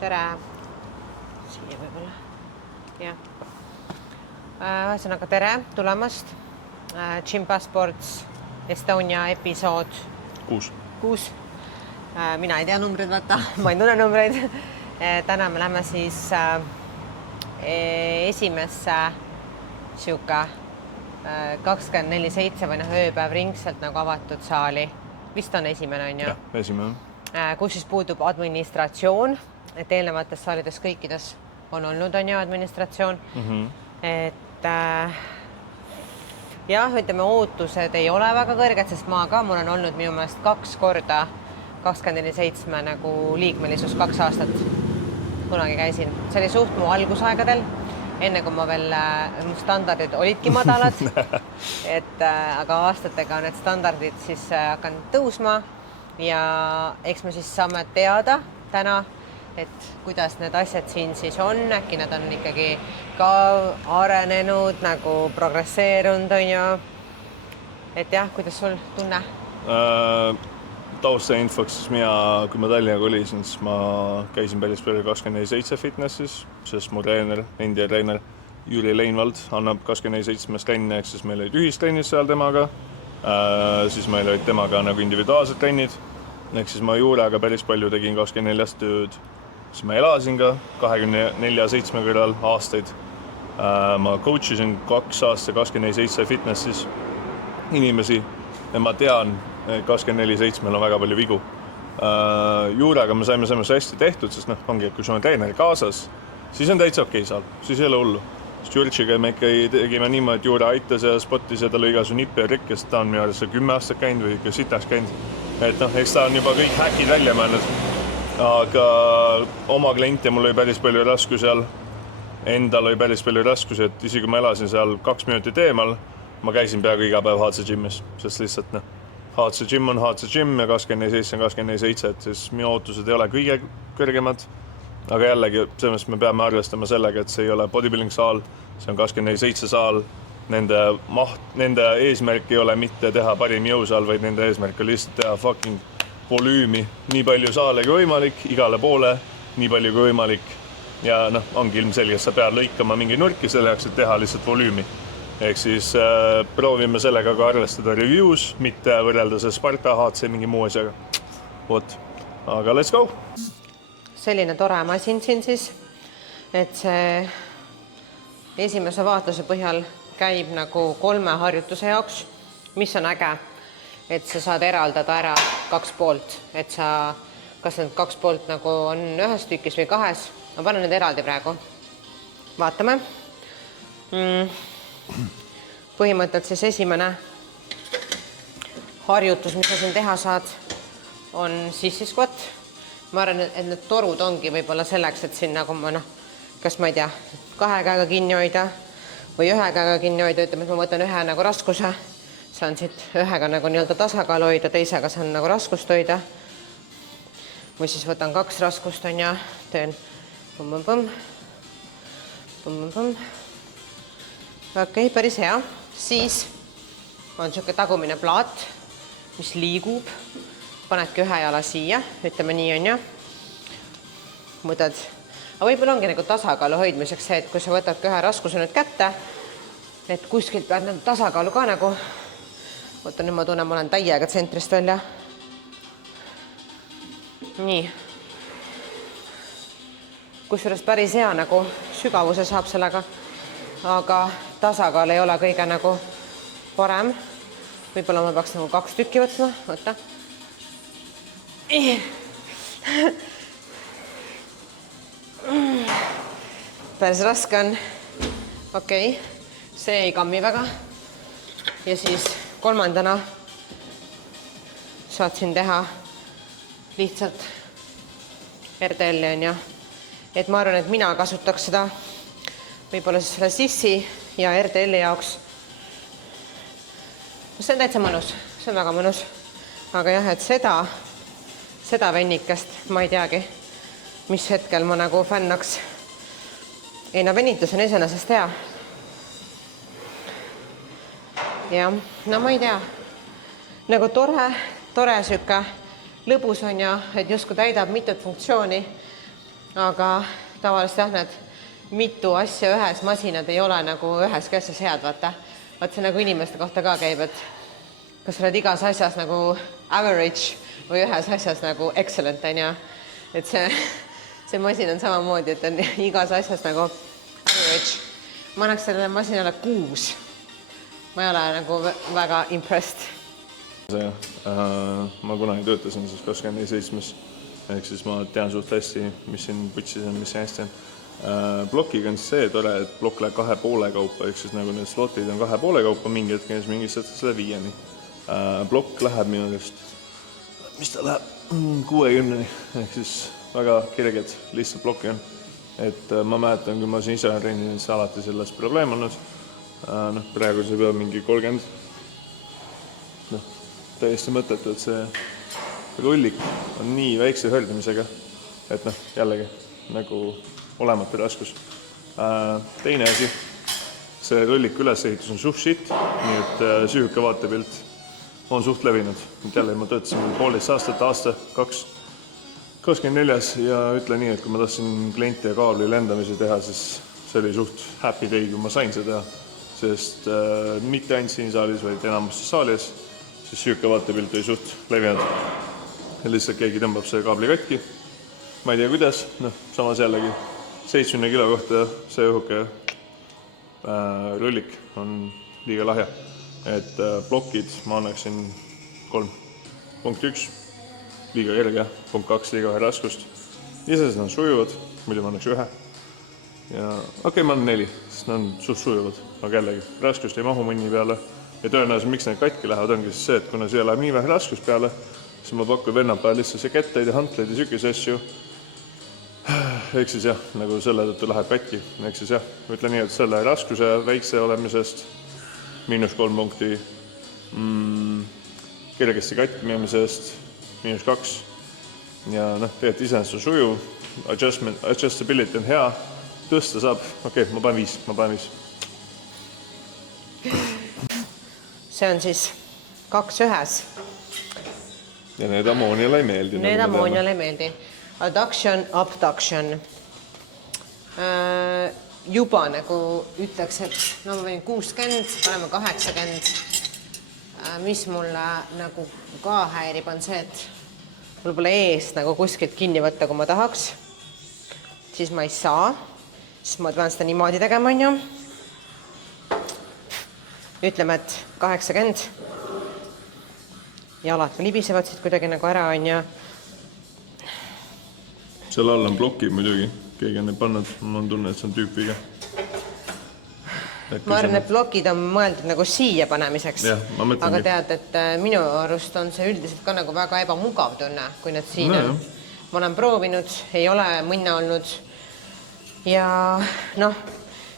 tere. Siia võib-olla. Jah. Ühesõnaga tere tulemast. Gympa Sports Estonia episood 6. Mina ei tea numbreid, vaata. Ma ei tunne numbreid. Täna me lähme siis esimesse siuka 24/7 või ööpäev ringselt nagu avatud saali. Vist on esimene, on ju? Jah, esimene. Kus siis puudub administratsioon, et eelnevates saalides kõikides on olnud, on ju, administratsioon. Et jah, ütleme, ootused ei ole väga kõrged, sest mul on olnud minu meelest 2 korda 24/7 nagu liikmelisus 2 aastat. Kunagi käisin. See oli suht mu algusaegadel, enne kui ma veel, mu standardid olidki madalad. Aga aastatega on need standardid siis hakanud tõusma ja eks me siis saame teada täna, et kuidas need asjad siin siis on. Äkki nad on ikkagi ka arenenud, nagu progresseerunud, on ju. Et jah, kuidas sul tunne? Tausta infoks, siis mina, kui ma Tallinnaga olisin, siis ma käisin päris palju 24/7 fitnessis, sest mu treener, endine treener Jüri Leinvald annab 24/7 trenni, ehk siis meil olid ühistrennid seal temaga. Siis meil olid temaga nagu individuaalsed trennid, ehk siis ma Juurega päris palju tegin 24 tööd. Siis ma elasin ka 24/7 kõrval aastaid. Ma coach isin 2 aastat 24/7 fitnessis inimesi ja ma tean, 24/7 on väga palju vigu. Juurega me saime selles hästi tehtud, sest ongi, kui sul on treener kaasas, siis on täitsa okei saal, siis ei ole hullu. Sest Jurtšiga me ikka tegime niimoodi, et Juure aitas ja spottis ja ta lõi igasugune nippe ja rikk, sest ta on minu arust 10 aastat käinud või ikka sitaks käinud. Et eks ta on juba kõik häkid välja mõelnud. Aga oma kliente mul oli päris palju raskusi seal. Endal oli päris palju raskusi, et isegi kui ma elasin seal 2 minutit eemal, ma käisin peaaegu iga päev HC Gymis, sest lihtsalt HC Gym on HC Gym ja 24/7 on 24/7, et siis minu ootused ei ole kõige kõrgemad. Aga jällegi, selles me peame arvestama sellega, et see ei ole bodybuilding saal, see on 24/7 saal. Nende eesmärk ei ole mitte teha parim jõusaal, vaid nende eesmärk on lihtsalt teha fucking volüümi, nii palju saale kui võimalik, igale poole, nii palju kui võimalik. Ja ongi ilmselgelt, sa pead lõikama mingi nurki selle jaoks, et teha lihtsalt volüümi. Ehk siis proovime sellega ka arvestada reviews, mitte võrrelda see Sparta, HC mingi muu asjaga. Vot, aga let's go! Selline tore masin siin siis, et see esimese vaatluse põhjal käib nagu 3 harjutuse jaoks, mis on äge, et sa saad eraldada ära 2 poolt, et sa, kas need 2 poolt nagu on ühes tükis või 2, ma panen need eraldi praegu. Vaatame. Põhimõtteliselt siis esimene harjutus, mis sa siin teha saad, on sissi squat. Ma arvan, et need torud ongi võib-olla selleks, et siin nagu ma kas ma ei tea, 2 käega kinni hoida või 1 käega kinni hoida, ütleme, et ma võtan 1 nagu raskuse, saan siit 1-ga nagu nii-öelda tasakaalu hoida, 2-ga saan nagu raskust hoida. Või siis võtan 2 raskust, on ja teen põmm-põmm. Okei, päris hea. Siis on siuke tagumine plaat, mis liigub. Panedki 1 jala siia, ütleme nii, on ju. Võtad. Aga võib-olla ongi nagu tasakaalu hoidmiseks see, et kui sa võtad 1 raskuse nüüd kätte, et kuskilt pead nagu tasakaalu ka nagu. Võta, nüüd ma tunnen, ma olen täiega tsentrist välja. Nii. Kusjuures päris hea nagu sügavuse saab sellega, aga tasakaal ei ole kõige nagu parem. Võib-olla ma peaks nagu 2 tükki võtma, võtta. Päris raske on. Okei, see ei kammi väga. Ja siis 3. saad siin teha lihtsalt RDL-i, on ju. Et ma arvan, et mina kasutaks seda võib-olla selle sissi ja RDL-i jaoks. See on täitsa mõnus, see on väga mõnus. Aga jah, et seda vennikest ma ei teagi, mis hetkel ma nagu fännaks. Ei, venitus on iseenesest hea. Ja, ma ei tea. Nagu tore süke lõbus on ja, et justkui täidab mitut funktsiooni. aga tavaliselt jah, need mitu asja ühes masinad ei ole nagu üheski asjas head, vaata. Vaat see nagu inimeste kohta ka käib, et kas sa oled igas asjas nagu average või ühes asjas nagu excellent, on ju. Et see masin on samamoodi, et on igas asjas nagu average. Ma annaks sellele masinale 6. Ma ei ole nagu väga impressed. Ma kunagi töötasin siis 24/7, ehk siis ma tean suht hästi, mis siin putsis on, mis siin hästi on. Blokiga on see tore, et blokk läheb 2,5 kaupa, ehk siis nagu need slotid on 2,5 kaupa mingi hetk, ja siis mingist hetkest selle 5-ni. Blokk läheb minu just, mis ta läheb, 60-ni, ehk siis väga kirged lihtsalt blokki on. Et ma mäletan, kui ma siin ise trennin, siis alati selles probleem olnud. Praegu see peab mingi 30. Täiesti mõttetu, et see rullik on nii väikse hõrdamisega, et jällegi nagu olematu raskus. Teine asi, see rulliku ülesehitus on suht shit, nii et süüke vaatepilt on suht levinud. Jälle ma töötasin 1,5 aastat, aasta, 2, 24 ja ütle nii, et kui ma tahtsin klienti ja kaabli lendamisi teha, siis see oli suht happy day, kui ma sain seda, sest mitte ainult siin saalis, vaid enamustes saalis, siis süüke vaatepilt oli suht levinud. Ja lihtsalt keegi tõmbab see kaabli katki. Ma ei tea, kuidas, samas jällegi 70 kilo kohta see õhuke rullik on liiga lahja. Et blokid ma annaksin 3. Punkt 1, liiga kerge, punkt 2, liiga vähe raskust. Isesed on sujuvad, muidu ma annaks 1. Ja okei, ma annan 4, sest nad on suht sujuvad, aga jällegi raskust ei mahu mõni peale. Ja tõenäoliselt, miks need katki lähevad, ongi siis see, et kuna siia läheb nii vähe raskust peale, siis ma pakun vennad peale lihtsalt see kettaid ja hantleid ja sükese asju. Ehk siis jah, nagu selle tõttu läheb katki. Ehk siis jah, ütle nii, et selle raskuse väikse olemisest -3 punkti, kergesti katki minemisest -2 ja tegelikult iseenesest on sujuv, adjustability on hea, tõsta saab, okei, ma panen 5. See on siis 2 ühes. Ja need ammooniale ei meeldi. Need ammooniale ei meeldi. Adduction, abduction. Juba nagu ütleks, et ma võin 60, paneme 80. Mis mulle nagu ka häirib on see, et mul pole eest nagu kuskilt kinni võtta, kui ma tahaks. Siis ma ei saa, siis ma pean seda niimoodi tegema, on ju. Ütleme, et 80. Jalad libisevad siit kuidagi nagu ära, on ju. Seal all on blokid muidugi, keegi on neid pannud, ma on tunne, et see on tüüpiga. Ma arvan, et blokid on mõeldud nagu siia panemiseks. Ja, aga tead, et minu arust on see üldiselt ka nagu väga ebamugav tunne, kui need siin on. Ma olen proovinud, ei ole mõnna olnud. Ja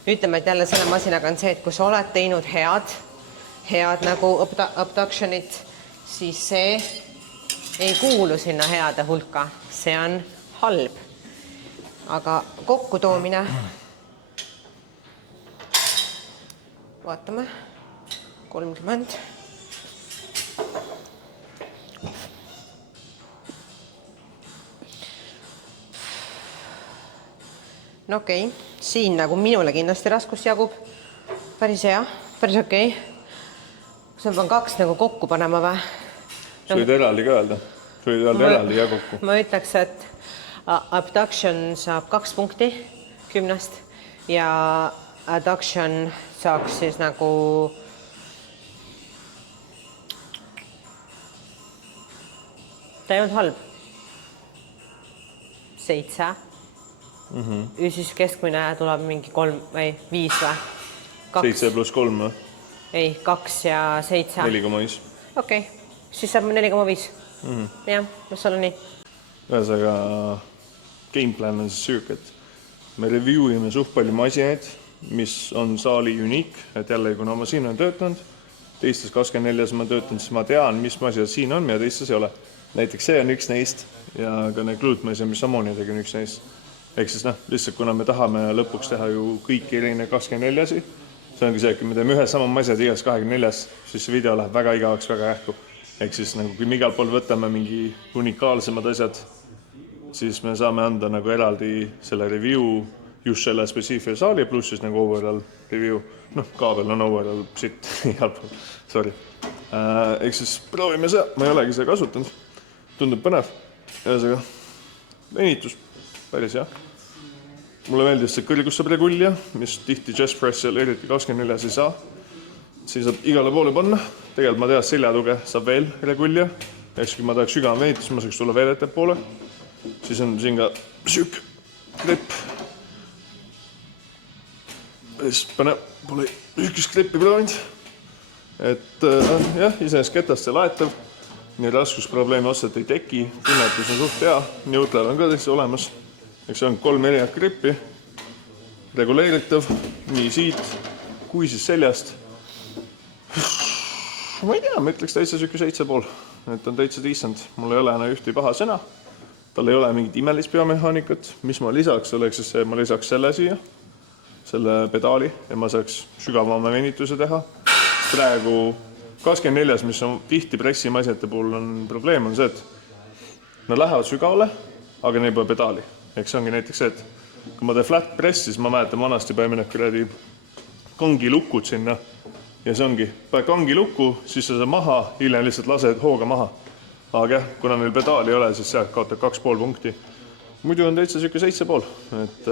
ütleme, et jälle selle masinaga on see, et kui sa oled teinud head nagu abductionit, siis see ei kuulu sinna heade hulka. See on halb. Aga kokkutoomine, vaatame, 30. No okei, siin nagu minule kindlasti raskus jagub. Päris hea, päris okei. See on 2 nagu kokku panema või? Sa võid eraldi ka öelda. Sa võid öelda eraldi ja kokku. Ma ütleks, et abduction saab 2 punkti 10 ja adduction saaks siis nagu ta ei olnud halb. 7. Ja siis keskmine tuleb mingi 3 või 5 või? 7 pluss 3 või? Ei, 2 ja 7. 4,5. Okei, siis saab 4,5. Jah, mis olla nii? Ühesõnaga, gameplan on siis süük, et me reviewime suht palju masinaid, mis on saali uniik, et jälle, kuna ma siin olen töötanud, teistes 24 ma töötanud, siis ma tean, mis masinad siin on ja teistes ei ole. Näiteks see on üks neist ja ka need glutmasid, mis ammooniadega on üks neist. Ehk siis lihtsalt kuna me tahame lõpuks teha ju kõiki erinev 24-si, see ongi see, et kui me teeme ühe sama masjad igas 24, siis see video läheb väga igavaks, väga ähku. Ehk siis nagu kui me igal pool võtame mingi unikaalsemad asjad, siis me saame anda nagu eraldi selle review just selle spetsiifilise saali, pluss siis nagu overall review. Kaabel on overall shit igal pool, sorry. Ehk siis proovime see, ma ei olegi seda kasutanud. Tundub põnev. Ühesõnaga, venitus, päris hea. Mulle meeldis see kõrgus saab regulja, mis tihti Jazz Pressil eriti 24 ei saa. Siis saab igale poole panna. Tegelikult ma tean, seljatuge saab veel regulja. Ehk kui ma tahaks sügavam venitus, ma saaks tulla veel ettepoole. Siis on siin ka süük, klepp. Päris põnev, pole ükskõik kleppi proovinud. Et jah, iseenesest ketast see laetav. Nii raskusprobleemi otseselt ei teki. Tunnetus on suht hea. Neutral on ka täitsa olemas. Eks on 3 erinevat grippi. Reguleeritav. Nii siit kui siis seljast. Ma ei tea, ma ütleks täitsa süke 7,5. Et on täitsa decent. Mul ei ole enam ühti paha sõna. Tal ei ole mingit imelist biomehaanikat. Mis ma lisaks oleks, siis ma lisaks selle siia. Selle pedaali. Ja ma saaks sügavama venituse teha. Praegu 24, mis on tihti pressimasjate puhul on probleem, on see, et nad lähevad sügavale, aga neil pole pedaali. Eks see ongi näiteks see, et kui ma teen flat press, siis ma mäletan vanasti päev kuradi kangilukud sinna. Ja see ongi, päev kangilukku, siis sa saad maha, hiljem lihtsalt lased hooga maha. Aga jah, kuna neil pedaali ei ole, siis see kaotab 2,5 punkti. Muidu on täitsa süke 7,5, et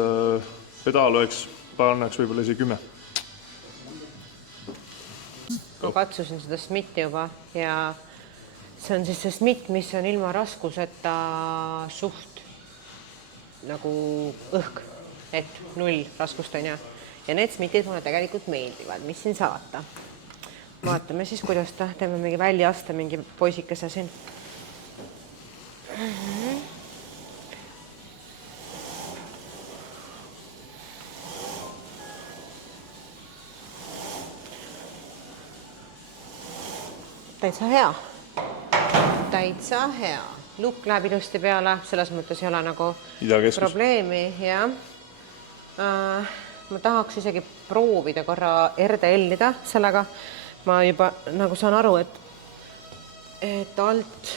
pedaal annaks võib-olla isegi 10. Ma katsusin seda Smithi juba ja see on siis see Smith, mis on ilma raskuseta suht nagu õhk, et 0 raskust on ja. Ja need Smithid mulle tegelikult meeldivad, mis siin salata. Vaatame siis, kuidas ta, teeme mingi väljaaste, mingi poisikese siin. Täitsa hea. Täitsa hea. Lukk läheb ilusti peale, selles mõttes ei ole nagu probleemi. Ja. Ma tahaks isegi proovida korra RDL-ida sellega. Ma juba nagu saan aru, et alt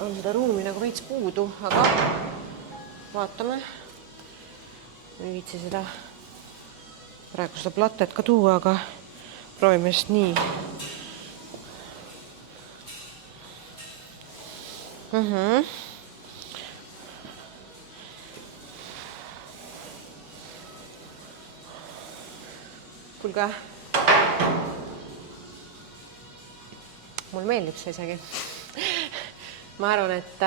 on seda ruumi nagu veits puudu, aga vaatame. Ei viitsi seda praegu seda platet ka tuua, aga proovime just nii. Kuulge, mul meeldib see isegi. Ma arvan, et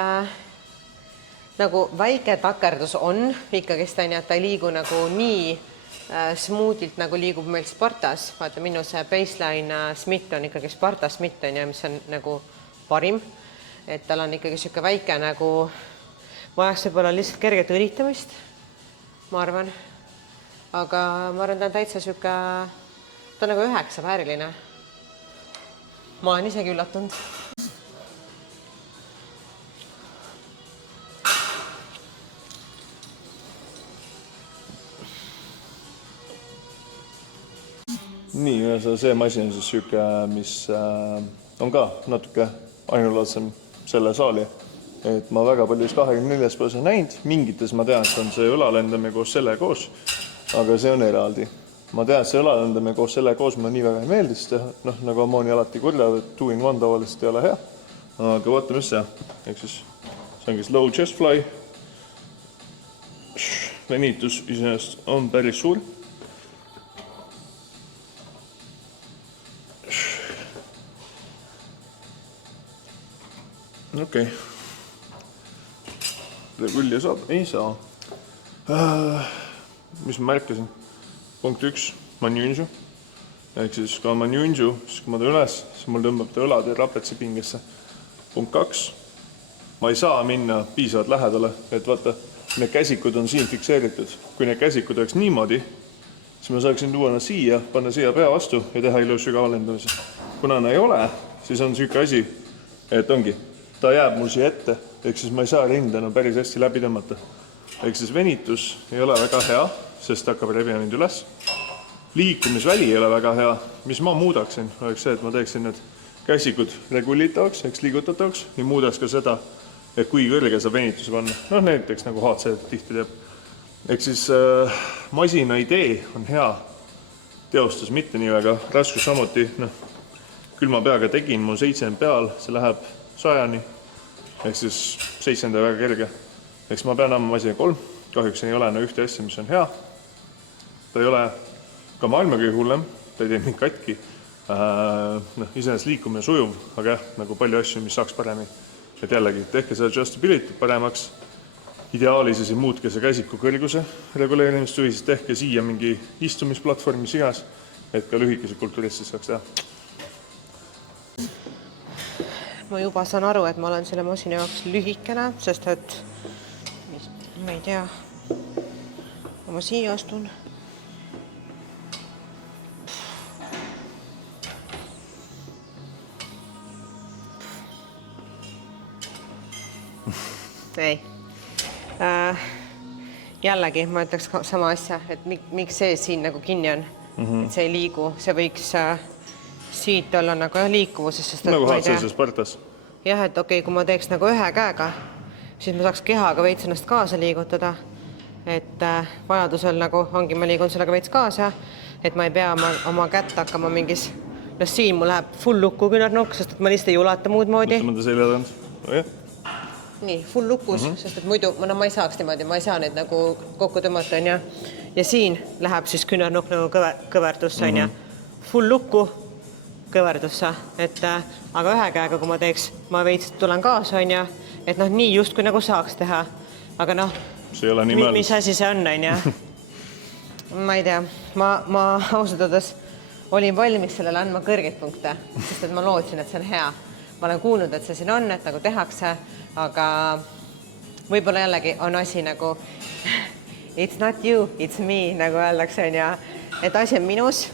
nagu väike takerdus on ikkagist, et ta ei liigu nagu nii smoothilt, nagu liigub meil Spartas. Vaata, minu see baseline Smith on ikkagi Sparta Smith, mis on nagu parim. Et tal on ikkagi siuke väike nagu, vajaks võib-olla lihtsalt kerget õlitamist, ma arvan. Aga ma arvan, ta on täitsa siuke, ta on nagu 9 vääriline. Ma olen isegi üllatunud. Nii, see masin on siis siuke, mis on ka natuke ainulaadsem selle saali. Et ma väga palju 24 pole seda näinud. Mingites ma tean, et on see õlalendame koos selle koos, aga see on eraldi. Ma tean, et see õlalendame koos selle koos mulle nii väga ei meeldi, sest nagu Ammooni alati kurjad, et 2-in-1 tavaliselt ei ole hea. Aga vaatame, mis see. Ehk siis see ongi low chest fly. Venitus iseenesest on päris suur. Okei. Regulja saab? Ei saa. Mis ma märkasin? Punkt 1, manjunju. Ehk siis kui ma manjunju, siis kui ma ta üles, siis mul tõmbab ta õlad ja rapetsi pingesse. Punkt 2, ma ei saa minna piisavalt lähedale, et vaata, need käsikud on siin fikseeritud. Kui need käsikud oleks niimoodi, siis ma saaksin tuua nad siia, panna siia pea vastu ja teha ilus sügava lendamise. Kuna nad ei ole, siis on siuke asi, et ongi. Ta jääb mul siia ette, ehk siis ma ei saa rindena päris hästi läbi tõmmata. Ehk siis venitus ei ole väga hea, sest hakkab rebima mind üles. Liikumisväli ei ole väga hea. Mis ma muudaksin, oleks see, et ma teeksin need käsikud regulitavaks, eks liigutatavaks, ja muudaks ka seda, et kui kõrge saab venituse panna. Noh, näiteks nagu HC tihti teeb. Ehk siis masina idee on hea, teostus mitte nii väga, raskus samuti, külma peaga tegin, mul 7 peal, see läheb 100-ni, ehk siis 7 väga kerge. Eks ma pean andma masina 3, kahjuks ei ole ühte asja, mis on hea. Ta ei ole ka maailma kõige hullem, ta ei tee mind katki. Iseenesest liikumine sujuv, aga jah, nagu palju asju, mis saaks paremini. Et jällegi, tehke see adjustability paremaks. Ideaalis ja muutke see käsiku kõrguse reguleerimist või siis tehke siia mingi istumisplatvorm, mis igas, et ka lühikese kulturistid saaks teha. Ma juba saan aru, et ma olen selle masina jaoks lühikene, sest et ma ei tea, kui ma siia astun. Ei. Jällegi, ma ütleks sama asja, et miks see siin nagu kinni on, et see ei liigu, see võiks siit olla nagu liikuvuses, sest nagu HC Spartas. Jah, et okei, kui ma teeks nagu ühe käega, siis ma saaks kehaga veits ennast kaasa liigutada, et vajadusel nagu ongi, ma liigun sellega veits kaasa, et ma ei pea oma kätt hakkama mingis, siin mul läheb full lukku küünarnukk, sest et ma lihtsalt ei ulata muud moodi. Mõtlema ta selja tanud, jah. Nii, full lukus, sest et muidu ma ei saaks niimoodi, ma ei saa neid nagu kokku tõmmata, on ja. Ja siin läheb siis küünarnukk nagu kõverdusse, on ja. Full lukku kõverdusse, et aga ühe käega, kui ma teeks, ma veits tulen kaasa, on ja. Et nii just kui nagu saaks teha, aga see ei ole nii mõeldud. Mis asi see on ja. Ma ei tea, ma ausatades olin valmis sellele andma kõrgeid punkte, sest et ma lootsin, et see on hea. Ma olen kuulnud, et see siin on, et nagu tehakse, aga võib-olla jällegi on asi nagu it's not you, it's me, nagu öeldakse, on ja, et asi on minus,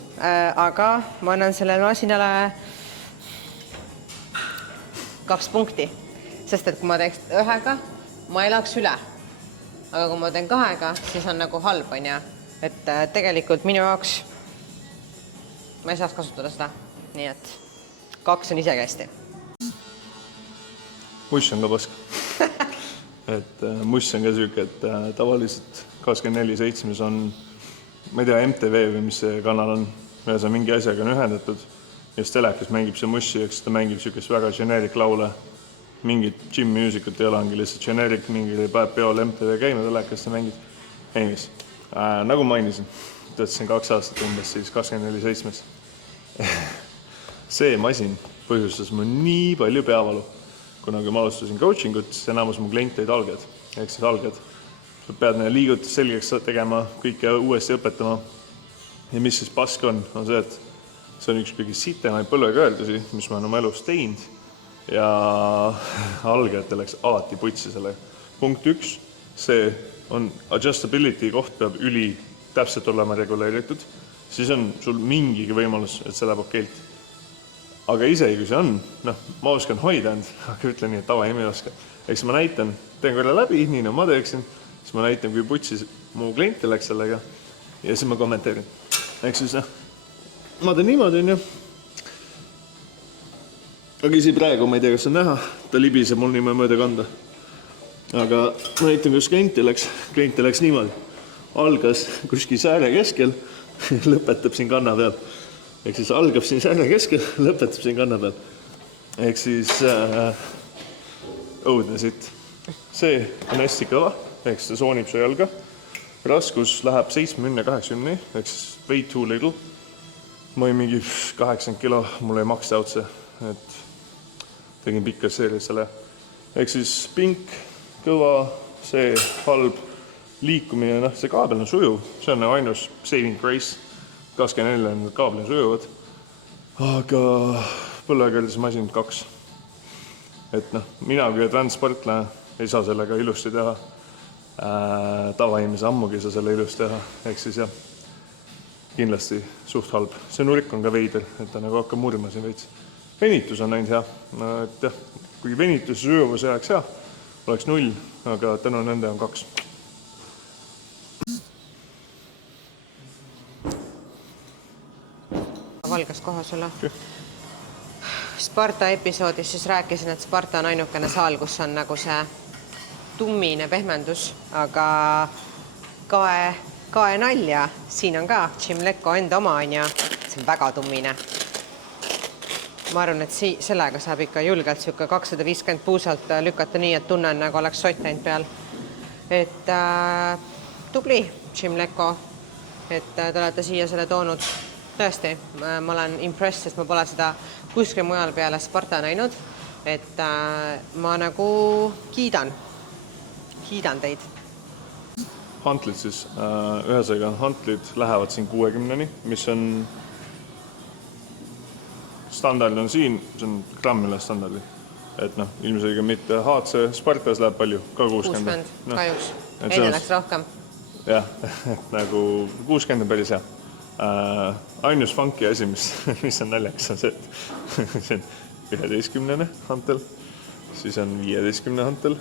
aga ma annan sellele masinale 2 punkti, sest et kui ma teeks ühega, ma ei laaks üle, aga kui ma teen 2-ga, siis on nagu halb, on ja, et tegelikult minu jaoks ma ei saaks kasutada seda, nii et 2 on isegi hästi. Mush on ka pask. Et Mush on ka süük, et tavaliselt 24/7 on, ma ei tea, MTV või mis see kanal on, ja see mingi asjaga on ühendatud ja siis telekas mängib see Mushi, eks ta mängib sükest väga generic laule. Mingit gym musicut ei ole, ongi lihtsalt generic, mingi päev peol MTV käima telekas ta mängib. Ei mis, nagu mainisin, töötasin 2 aastat umbes siis 24/7. See masin põhjustas mul nii palju peavalu. Kuna kui ma alustasin coaching ut, siis enamus mu kliente olid alged, ehk siis alged. Sa pead neile liigutus selgeks tegema, kõike uuesti õpetama. Ja mis siis pask on see, et see on üks kõige sitemaid põlveköördusi, mis ma olen oma elus teinud. Ja algejatel läks alati putsi selle. Punkt 1, see on adjustability koht peab üli täpselt olema reguleeritud. Siis on sul mingigi võimalus, et see läheb okeilt. Aga isegi kui see on, ma oskan hoida end, aga ütlen nii, et tavaimi ei oska. Eks ma näitan, teen korra läbi, nii nagu ma teeksin, siis ma näitan, kui putsis mu kliente läks sellega ja siis ma kommenteerin. Eks siis, ma teen niimoodi, on ju. Aga isi praegu, ma ei tea, kas on näha, ta libiseb mul niimoodi mööda kanda. Aga ma näitan, kus kliente läks niimoodi. Algas kuskil sääre keskel, lõpetab siin kanna peal. Ehk siis algab siin sääre keskel, lõpetab siin kanna peal. Ehk siis õudne sitt. See on hästi kõva, ehk see soonib su jalga. Raskus läheb 70-80, ehk siis way too little. Ma olin mingi 80 kilo, mul ei maksta otse, et tegin pikka seeria selle. Ehk siis pink, kõva, see halb liikumine, see kaabel on sujuv, see on ainus saving grace. 24 on kaabli sujuvad, aga põlveköördis masin 2. Et mina kui advanced-sportlane ei saa sellega ilusti teha. Tavainimese ammugi ei saa selle ilusti teha. Ehk siis jah, kindlasti suht halb. See nurk on ka veider, et ta nagu hakkab murma siin veits. Venitus on ainult hea. Et jah, kui venitus sujuvus jääks hea, oleks 0, aga tänu nende on 2. Valgas koha sulle. Sparta episoodis siis rääkisin, et Sparta on ainukene saal, kus on nagu see tummine pehmendus, aga kae nalja. Siin on ka Jim Lecco enda oma on ja see on väga tummine. Ma arvan, et sellega saab ikka julgelt siuke 250 puusalt lükata nii, et tunnen nagu oleks sott ainult peal. Et tubli Jim Lecco, et te olete siia selle toonud. Tõesti, ma olen impressed, sest ma pole seda kuskil mujal peale Sparta näinud. Et ma nagu kiidan teid. Hantlid siis, ühesõnaga hantlid lähevad siin 60-ni, mis on standard on siin, see on grammile standardi. Et noh, ilmselge mitte HC, Spartas läheb palju, ka 60. Kahjuks, enne läks rohkem. Jah, et nagu 60 on päris hea. Ainus funky asi, mis on naljakas, on see, et see on 11-ne hantel, siis on 15 hantel,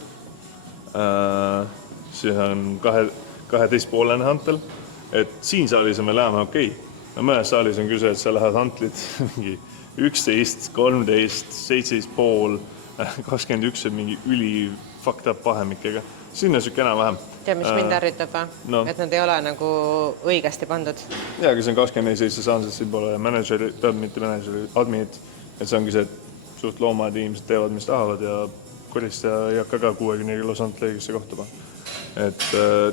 siis on 12,5 hantel, et siin saalis on me läheme okei. No mõnes saalis on küll see, et sa lähed hantlid mingi 11, 13, 17,5, 21 on mingi üli fucked up vahemikega. Sinna sükke enam-vähem. Tead, mis mind ärritab, no. Et nad ei ole nagu õigesti pandud. Jaa, aga see on 24 saansed, siin pole manageri, mitte manageri, adminit. Et see ongi see, et suht loomad inimesed teevad, mis tahavad ja koristaja ei hakka ka 60 kilos hantliõigesse kohta panna. Et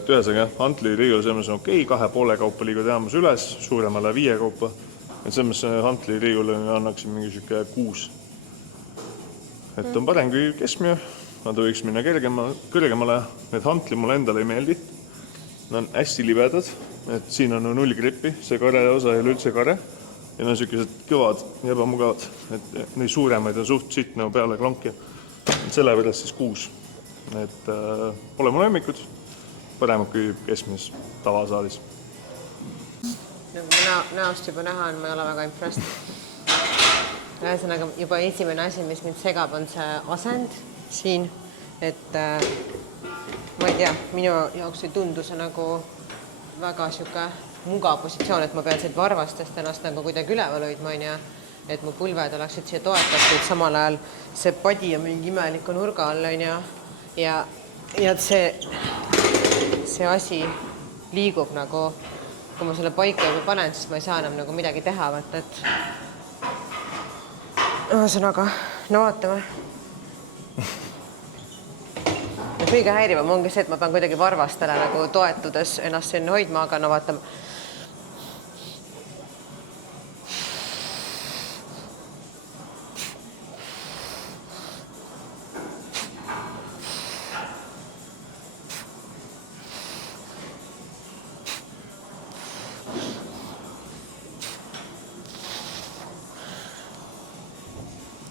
ühesõnaga, hantli riigul selles on okei, 2,5 kaupa liigud jäämas üles, suuremale 5 kaupa. Et selles hantli riigule annaksin mingi süke 6. Et on parem kui keskmine, nad võiks minna kõrgemale. Need hantli mulle endale ei meeldi. Nad on hästi libedad, et siin on 0 grippi, see kare osa ei ole üldse kare. Ja nad on sellised kõvad ja ebamugavad, et neid suuremaid on suht sitt nagu peale klonki. Selle võrras siis 6. Et pole mu lemmikud, paremad kui keskmises tavasaalis. Näost juba näha on, ma ei ole väga impressed. Ühesõnaga juba esimene asi, mis mind segab, on see asend siin. Et ma ei tea, minu jaoks ei tundu see nagu väga siuke mugav positsioon, et ma pean siit varvastest ennast nagu kuidagi üleval hoidma, et mu pulved oleksid siia toetatud, samal ajal see padi on mingi imeliku nurga all, ja see asi liigub nagu, kui ma selle paika juba panen, siis ma ei saa enam nagu midagi teha, et ühesõnaga, no vaatame. Ja kõige häirivam ongi see, et ma pean kuidagi varvastele nagu toetudes ennast sinna hoidma, aga no vaatame.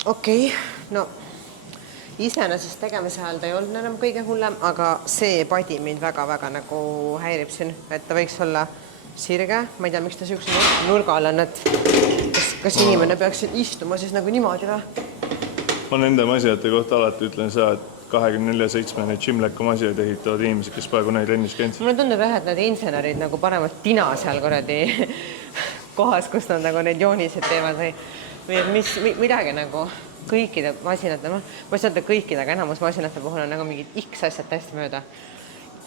Okei, no iseenesest tegemise ajal ta ei olnud enam kõige hullem, aga see padi mind väga-väga nagu häirib siin, et ta võiks olla sirge. Ma ei tea, miks ta siukse nurga all on, et kas inimene peaks istuma siis nagu niimoodi või? Ma nende masijate kohta alati ütlen seda, et 24/7 need Jim Lecco masijaid ehitavad inimesed, kes praegu neid rennis käinud. Mulle tundub jah, et need insenerid nagu panevad tina seal kuradi kohas, kus nad nagu need joonised teevad või midagi nagu kõikide masinate, ma ei saa öelda kõikide, aga enamus masinate puhul on nagu mingid X asjad täiesti mööda.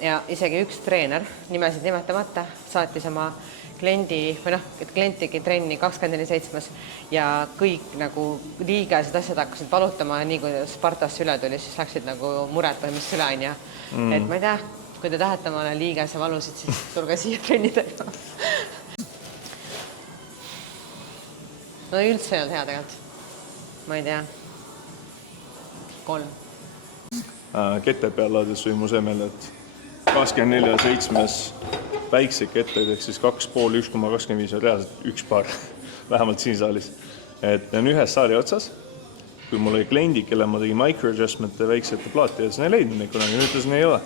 Ja isegi üks treener, nimesid nimetamata, saatis oma klient tegi trenni 24/7 ja kõik nagu liigesed asjad hakkasid valutama ja nii kui Spartasse üle tuli, siis läksid nagu mured põhimõtteliselt üle on ja et ma ei tea, kui te tahate omale liigese valusid, siis tulge siia trenni tegema. No üldse ei olnud hea tegelikult. Ma ei tea. 3. Kette peal laades või mu semel, et 24/7 väikseid ketteid, ehk siis 2,5, 1,25 on reaalselt üks paar, vähemalt siin saalis. Et on ühes saali otsas, kui mul oli kliendi, kelle ma tegin micro-adjustmente väiksete plaati, ja siis ne ei leidnud neid kunagi, nüüd ütlesin, ei ole.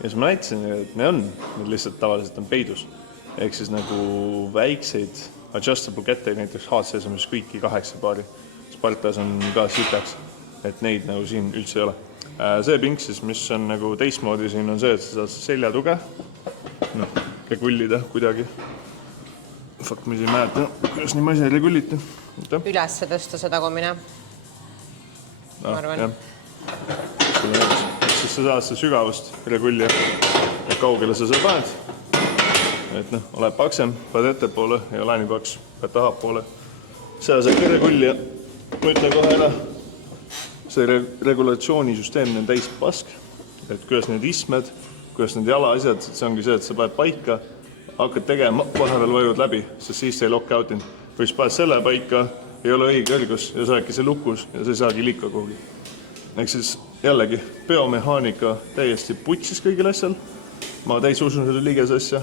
Ja siis ma näitasin, et ne on, need lihtsalt tavaliselt on peidus. Ehk siis nagu väikseid adjustable ketteid, näiteks HC-s on kõiki 8 paari. Spartas on ka sitaks, et neid nagu siin üldse ei ole. See pink siis, mis on nagu teistmoodi siin on see, et sa saad seljatuge regullida kuidagi. Fuck, mis ei mäleta, kuidas nii ma ise regullita. Üles tõsta see tagumine. ma arvan. Siis sa saad seda sügavust regulli, et kaugele sa seda paned. Et oled paksem, paned ettepoole ja ole nii paks, paned tahapoole. Seda saad regulli ja ma ütlen kohe ära. See regulatsioonisüsteem on täis pask, et kuidas need istmed, kuidas need jalaasjad, see ongi see, et sa paned paika, hakkad tegema, vahepeal vajuvad läbi, sest siis ei lock out'in. Või siis paned selle paika, ei ole õige kõrgus ja sa oledki see lukus ja sa ei saagi liika kuhugi. Ehk siis jällegi biomehaanika täiesti putsis kõigil asjal. Ma täis usun selle liiges asja.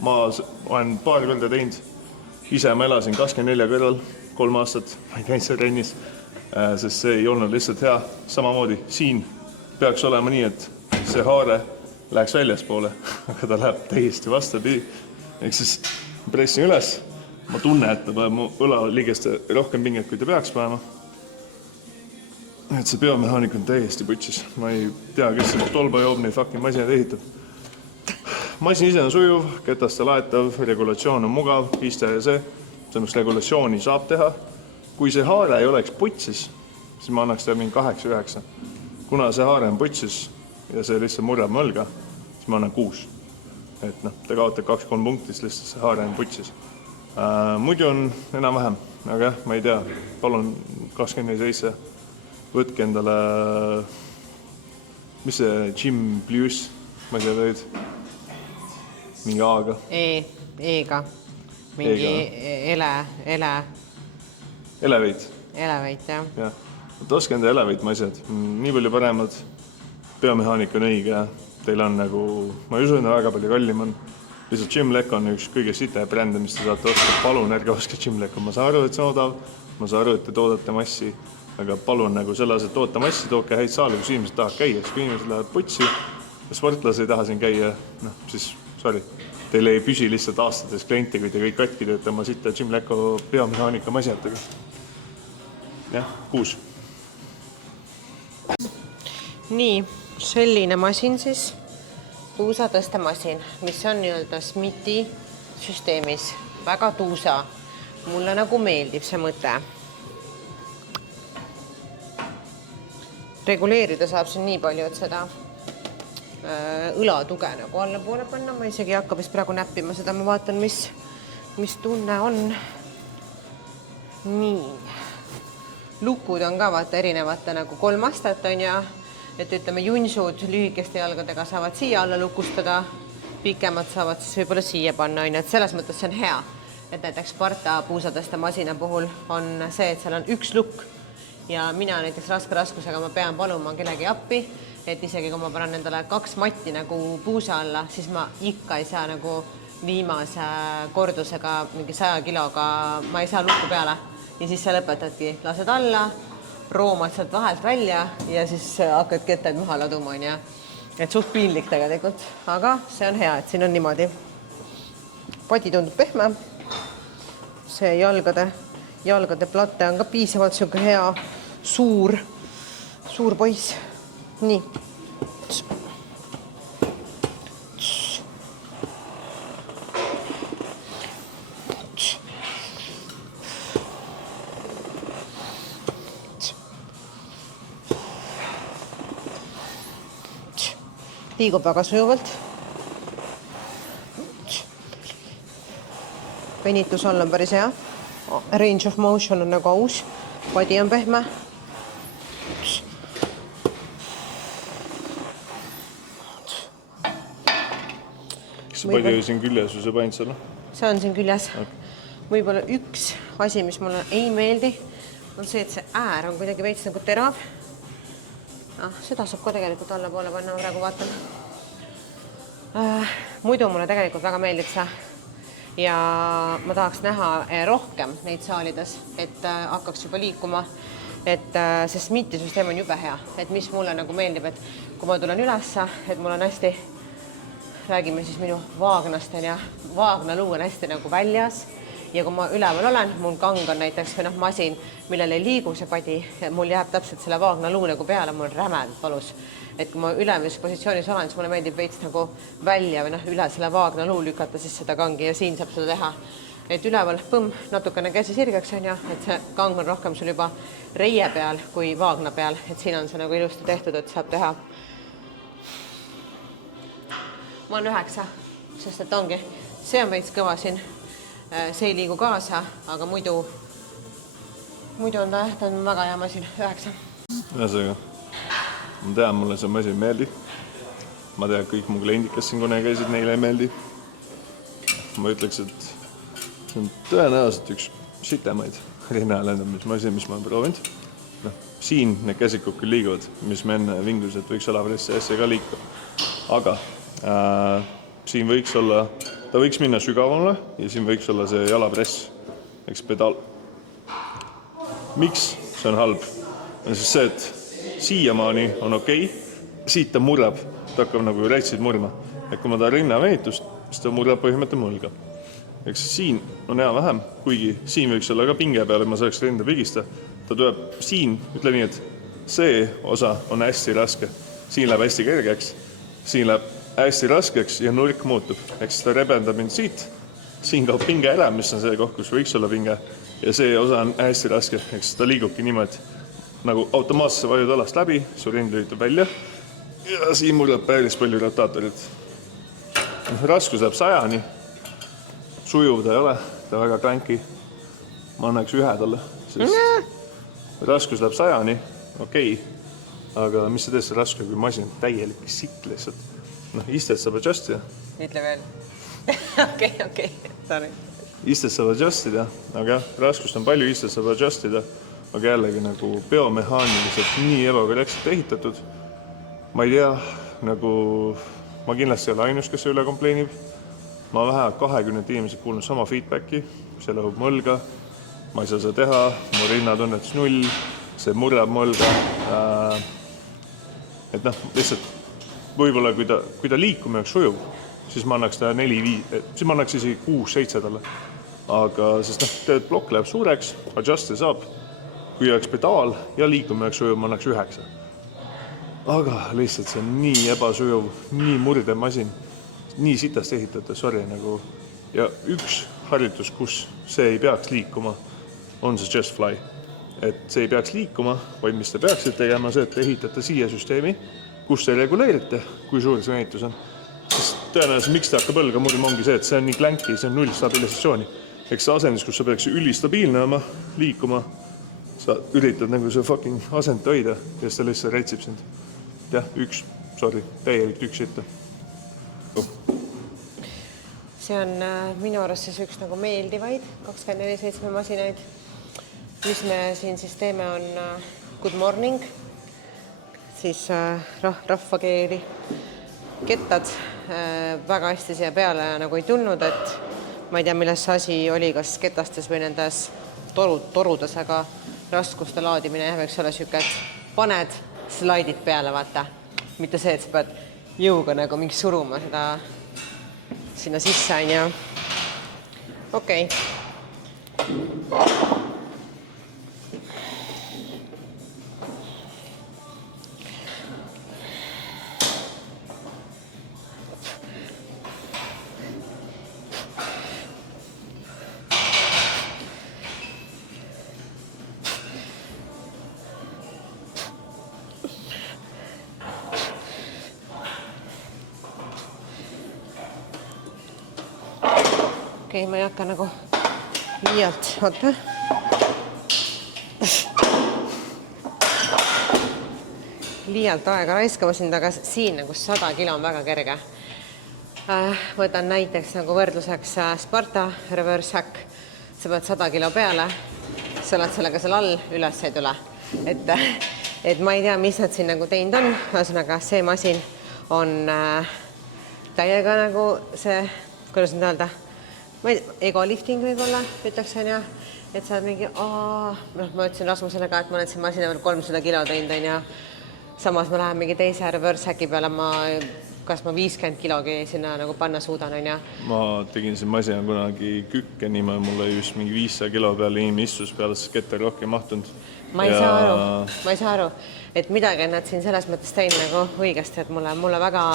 Ma olen paar korda teinud. Ise ma elasin 24 kõrval 3 aastat. Ma ei käinud seal rennis, sest see ei olnud lihtsalt hea. Samamoodi siin peaks olema nii, et see haare läheks väljaspoole, aga ta läheb täiesti vastapidi. Ehk siis pressin üles. Ma tunne, et ta paneb mu õlaligeste rohkem pinget, kui ta peaks panema. Et see biomehaanik on täiesti putsis. Ma ei tea, kes see tolba joob neid fucking masinaid ehitab. Masin ise on sujuv, ketaste laetav, regulatsioon on mugav, piste ja see. Selleks regulatsiooni saab teha. Kui see haare ei oleks putsis, siis ma annaks teha mingi 8-9. Kuna see haare on putsis ja see lihtsalt murjab mõlga, siis ma annan 6. Et ta kaotab 2-3 punktist, lihtsalt see haare on putsis. Muidu on enam-vähem, aga jah, ma ei tea, palun 24/7 võtke endale, mis see Gym Plus, ma ei tea teid, mingi A-ga. E-ga, mingi Elevate, jah. Jah, et oske enda Elevate asjad, nii palju paremad, biomehaanika on õige, teil on nagu, ma ei usu, et väga palju kallim on. Lihtsalt Gymlek on üks kõige site brände, mis te saate osta. Palun ärge oska Gymleku. Ma saan aru, et see on odav. Ma saan aru, et te toodate massi. Aga palun nagu selle asja toota massi, tooke häid saali, kus inimesed tahavad käia. Kui inimesed lähevad putsi ja sportlase ei taha siin käia, siis sorry. Teil ei püsi lihtsalt aastates kliente, kui te kõik katki teete oma site Gymleku biomehaanika masjatega. Jah, 6. Nii, selline masin siis. Puusatõstemasin, mis on nii-öelda Smithi süsteemis. Väga tuusa. Mulle nagu meeldib see mõte. Reguleerida saab siin nii palju, et seda õlatuge nagu alla poole panna. Ma isegi ei hakka vist praegu näppima seda. Ma vaatan, mis tunne on. Nii. Lukud on ka vaata erinevate nagu 3 astet on ja et ütleme, junsud lühikeste jalgadega saavad siia alla lukustada, pikemad saavad siis võib-olla siia panna, et selles mõttes see on hea. Et näiteks Sparta puusatõste masina puhul on see, et seal on üks lukk ja mina näiteks raske raskusega ma pean paluma kellegi appi, et isegi kui ma panen endale 2 matti nagu puusa alla, siis ma ikka ei saa nagu viimase kordusega mingi 100 kiloga, ma ei saa lukku peale ja siis sa lõpetadki, lased alla, roomad sealt vahelt välja ja siis hakkad ketted maha laduma, on ja. Et suht piinlik tegelikult, aga see on hea, et siin on niimoodi. Padi tundub pehme. See jalgade platte on ka piisavalt siuke hea, suur poiss. Nii. Liigub väga sujuvalt. Venitus all on päris hea. Range of motion on nagu aus. Padi on pehme. Kas see padi oli siin küljes või see paint seal? See on siin küljes. Võib-olla üks asi, mis mulle ei meeldi, on see, et see äär on kuidagi veits nagu terav. Seda saab ka tegelikult alla poole panna, ma praegu vaatan. Muidu mulle tegelikult väga meeldib see ja ma tahaks näha rohkem neid saalides, et hakkaks juba liikuma, et see Smithi süsteem on jube hea, et mis mulle nagu meeldib, et kui ma tulen ülesse, et mul on hästi, räägime siis minu vaagnastel ja vaagnaluu on hästi nagu väljas ja kui ma üleval olen, mul kang on näiteks või masin, millel ei liigu see padi, mul jääb täpselt selle vaagnaluu nagu peale, mul on rämedalt valus. Et kui ma ülemise positsioonis olen, siis mulle meeldib veits nagu välja või üle selle vaagnaluu lükata siis seda kangi ja siin saab seda teha. et üleval põmm natukene käsi sirgeks on ju, et see kang on rohkem sul juba reie peal kui vaagna peal, et siin on see nagu ilusti tehtud, et saab teha. Ma olen 9, sest et ongi, see on veits kõva siin, see ei liigu kaasa, aga muidu on ta on väga hea masin, 9. Ühesõnaga, ma tean, mulle see masin meeldib. Ma tean, kõik mu kliendid, kes siin kone käisid, neile ei meeldi. Ma ütleks, et see on tõenäoliselt üks sitemaid rinnalendamismasin, mis ma olen proovinud. Siin need käsikud küll liiguvad, mis me enne vingus, et võiks jalapressi ja ka liikuda. Aga siin võiks olla, ta võiks minna sügavamale ja siin võiks olla see jalapress, eks pedaal. Miks see on halb? On siis see, et siiamaani on okei, siit ta murrab, ta hakkab nagu rätsid murma. Et kui ma ta rinnavenitust, siis ta murrab põhimõtteliselt mõlga. Eks siin on hea vähem, kuigi siin võiks olla ka pinge peal, et ma saaks rinda pigista. Ta tuleb siin, ütle nii, et see osa on hästi raske. Siin läheb hästi kergeks, siin läheb hästi raskeks ja nurk muutub. Eks ta rebendab mind siit, siin kaob pinge ära, mis on see koht, kus võiks olla pinge. Ja see osa on hästi raske, eks ta liigubki niimoodi, nagu automaatselt vajud alast läbi, su rind lülitab välja ja siin murrab päris palju rotaatorit. Raskus läheb 100-ni, sujuv ta ei ole, ta väga klänki. Ma annaks 1 talle, sest raskus läheb 100-ni, okei. Aga mis see teed see raske, kui masin täielik sitt lihtsalt? Istet saab adjustida. Ütle veel. Okei, sorry. Istet saab adjustida, aga jah, raskust on palju, istet saab adjustida, aga jällegi nagu biomehaaniliselt nii ebakorrektselt ehitatud. Ma ei tea, nagu ma kindlasti ei ole ainus, kes see üle kompleinib. Ma vähe 20 inimesed kuulnud sama feedbacki, see lõhub mõlga, ma ei saa seda teha, mu rinnatunnetus 0, see murrab mõlga. Et lihtsalt võib-olla kui ta liikumine oleks sujuv, siis ma annaks ta 4-5, siis ma annaks isegi 6-7 talle. Aga sest plokk läheb suureks, adjusti saab, kui oleks pedaal ja liikumine oleks sujuv, ma annaks 9. Aga lihtsalt see on nii ebasujuv, nii murdemasin, nii sitast ehitatud, sorry nagu. Ja üks harjutus, kus see ei peaks liikuma, on see Just Fly. Et see ei peaks liikuma, vaid mis te peaksite tegema, see, et te ehitate siia süsteemi, kus te reguleerite, kui suur see venitus on. Sest tõenäoliselt, miks ta hakkab õlga murima, ongi see, et see on nii klänki, see on 0 stabilisatsiooni. Eks see asendis, kus sa peaks ülistabiilne oma liikuma, sa üritad nagu see fucking asend hoida ja see lihtsalt rätsib sind. Jah, täielik üks sitta. See on minu arust siis üks nagu meeldivaid 24/7 masinaid. Mis me siin siis teeme on good morning, siis rahvakeeli kettad väga hästi siia peale nagu ei tulnud, et ma ei tea, milles asi oli, kas ketastes või nendes torudes, aga raskuste laadimine võiks olla siuke, et paned slaidid peale, vaata. Mitte see, et sa pead jõuga nagu mingi suruma seda sinna sisse, on ju. Okei. Okei, ma ei hakka nagu liialt, oota. Liialt aega raiskama sind, aga siin nagu 100 kilo on väga kerge. Võtan näiteks nagu võrdluseks Sparta reverse hack. Sa pead 100 kilo peale, sa oled sellega seal all, üles ei tule. Et ma ei tea, mis nad siin nagu teinud on, ühesõnaga see masin on täiega nagu see, kuidas nüüd öelda, egolifting võib-olla, ütleks on ja, et sa oled mingi, ma ütlesin Rasmusele ka, et ma olen siin masina veel 300 kilo teinud, on ja samas ma lähen mingi teise reverse hacki peale, kas ma 50 kilogi sinna nagu panna suudan, on ja. Ma tegin siin masina kunagi kükke niimoodi, mul oli just mingi 500 kilo peale, inimene istus peale, sest kette rohkem mahtunud. Ma ei saa aru, et midagi nad siin selles mõttes teinud nagu õigesti, et mulle väga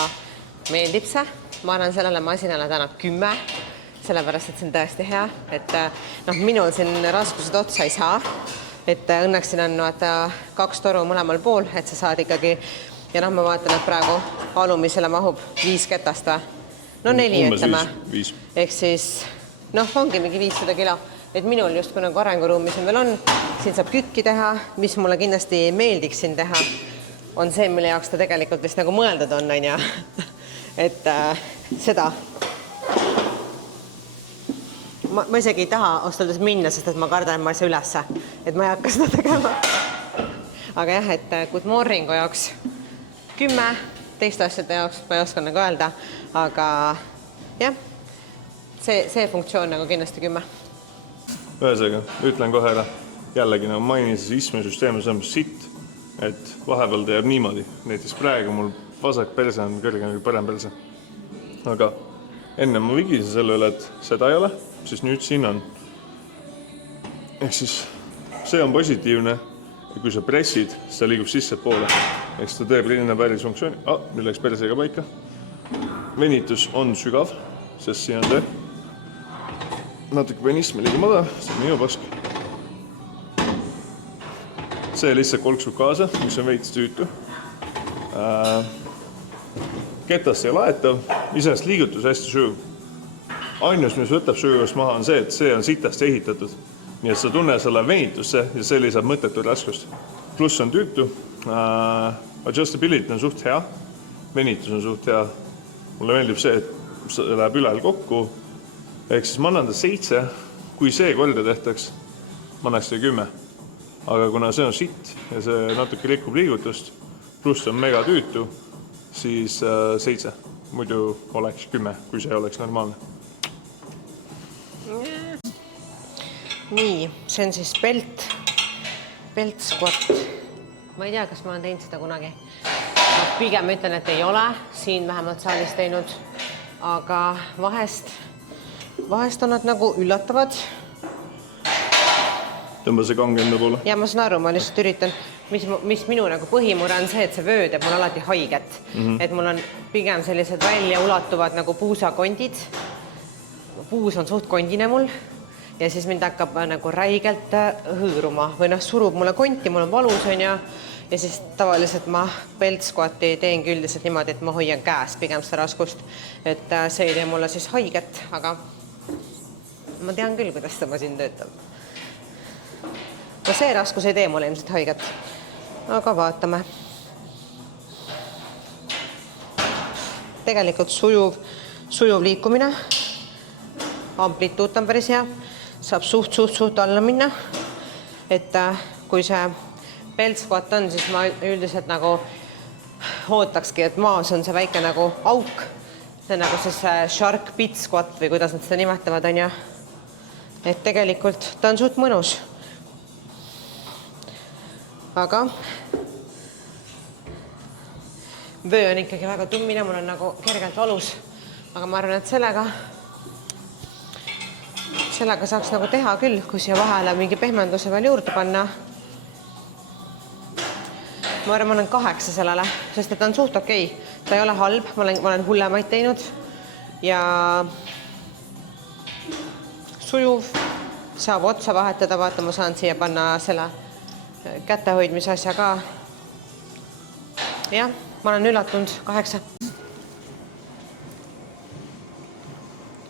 meeldib see. Ma annan sellele masinale täna 10. sellepärast, et see on tõesti hea, et noh, minul siin raskused otsa ei saa, et õnneks siin on vaata 2 toru mõlemal pool, et sa saad ikkagi ja noh, ma vaatan, et praegu alumisele mahub 5 ketast või? No 4 ütleme. Ehk siis, noh, ongi mingi 500 kilo. Et minul just kui nagu arenguruumi siin veel on, siin saab kükki teha, mis mulle kindlasti meeldiks siin teha, on see, mille jaoks ta tegelikult vist nagu mõeldud on ja et seda. Ma isegi ei taha ostades minna, sest et ma kardan, et ma ei saa ülesse, et ma ei hakka seda tegema. Aga jah, et good morningu jaoks 10, teiste asjade jaoks ma ei oska nagu öelda, aga jah, see funktsioon nagu kindlasti 10. Ühesõnaga, ütlen kohe ära, jällegi nagu mainin, see istmesüsteem on samas sitt, et vahepeal ta jääb niimoodi. Näiteks praegu mul vasak perse on kõrgem kui parem perse. Aga enne ma vigisin selle üle, et seda ei ole, siis nüüd siin on. Ehk siis see on positiivne ja kui sa pressid, siis ta liigub sisse poole. Ehk siis ta teeb rinna päris funktsiooni. Nüüd läks persega paika. Venitus on sügav, sest siin on see. Natuke penismi liiga madav, see on minu pask. See lihtsalt kolksub kaasa, mis on veits tüütu. Ketast ei laetav, isest liigutus hästi sujuv. Ainus, mis võtab sujuvast maha, on see, et see on sitast ehitatud. Nii et sa tunne selle venitusse ja see lisab mõttetu raskust. Pluss on tüütu. Adjustability on suht hea. Venitus on suht hea. Mulle meeldib see, et see läheb ülel kokku. Ehk siis ma annan ta 7, kui see korda tehtaks, ma annaks ta 10. Aga kuna see on sitt ja see natuke rikub liigutust, pluss on mega tüütu, siis 7. Muidu oleks 10, kui see oleks normaalne. Nii, see on siis belt squat. Ma ei tea, kas ma olen teinud seda kunagi. Pigem ütlen, et ei ole siin vähemalt saalis teinud, aga vahest on nad nagu üllatavad. Tõmba see kang enda poole. Ja ma saan aru, ma lihtsalt üritan, mis minu nagu põhimure on see, et see vöö teeb mul alati haiget. Et mul on pigem sellised välja ulatuvad nagu puusakondid. Puus on suht kondine mul ja siis mind hakkab nagu räigelt hõõruma või noh, surub mulle konti, mul on valus on ja siis tavaliselt ma belt squati teengi üldiselt niimoodi, et ma hoian käest pigem seda raskust, et see ei tee mulle siis haiget, aga ma tean küll, kuidas see masin töötab. No see raskus ei tee mulle ilmselt haiget, aga vaatame. Tegelikult sujuv liikumine, amplituut on päris hea, saab suht alla minna, et kui see belt squat on, siis ma üldiselt nagu ootakski, et maas on see väike nagu auk, see on nagu siis shark pit squat või kuidas nad seda nimetavad on ja et tegelikult ta on suht mõnus. Aga vöö on ikkagi väga tummine, mul on nagu kergelt valus, aga ma arvan, et sellega saaks nagu teha küll, kui siia vahele mingi pehmenduse veel juurde panna. Ma arvan, ma olen 8 sellele, sest et ta on suht okei. Ta ei ole halb, ma olen hullemaid teinud ja sujuv, saab otsa vahetada, vaata, ma saan siia panna selle kätehoidmise asja ka. Jah, ma olen üllatunud 8.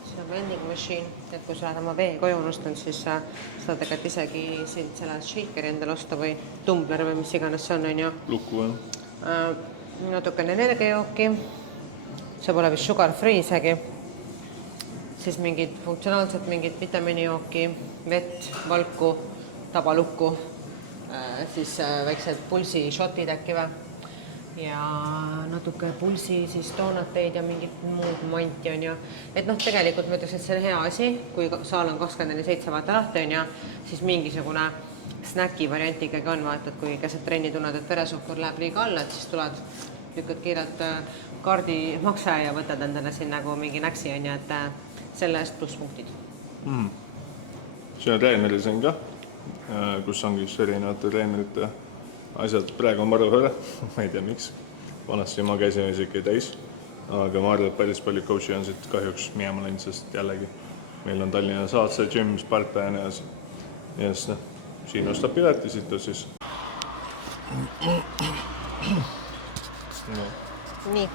See on vending machine, et kui sa oled oma vee koju unustanud, siis sa tegelikult isegi selle shakeri endale osta või tumbler või mis iganes see on ju. Lukku või? Natukene energiajooki, see pole vist sugar free isegi. Siis mingid funktsionaalselt mingid vitamiinijooki, vett, valku, tabalukku, siis väiksed pulsi shotid äkki või. Ja natuke pulsi, siis doonateid ja mingid muud manti on ju. Et noh, tegelikult ma ütleks, et see on hea asi, kui saal on 24/7 vaata lahti on ja siis mingisugune snäki variant ikkagi on, vaata, et kui keset trenni tunned, et veresuhkur läheb liiga alla, et siis tuled, lükkad kiirelt kaardi makse ja võtad endale siin nagu mingi näksi on ja et selle eest plusspunktid. Siin on treeneris on ka, kus ongi erinevate treenerite asjad. Praegu on maru hõre, ma ei tea miks. Vanasti ma käisin isegi täis, aga ma arvan, et päris palju coachi on siit kahjuks minema läinud, sest jällegi meil on Tallinna Saatse, Gym, Sparta ja nii edasi. Ja siis siin ostab pileti, siit on siis. Nii.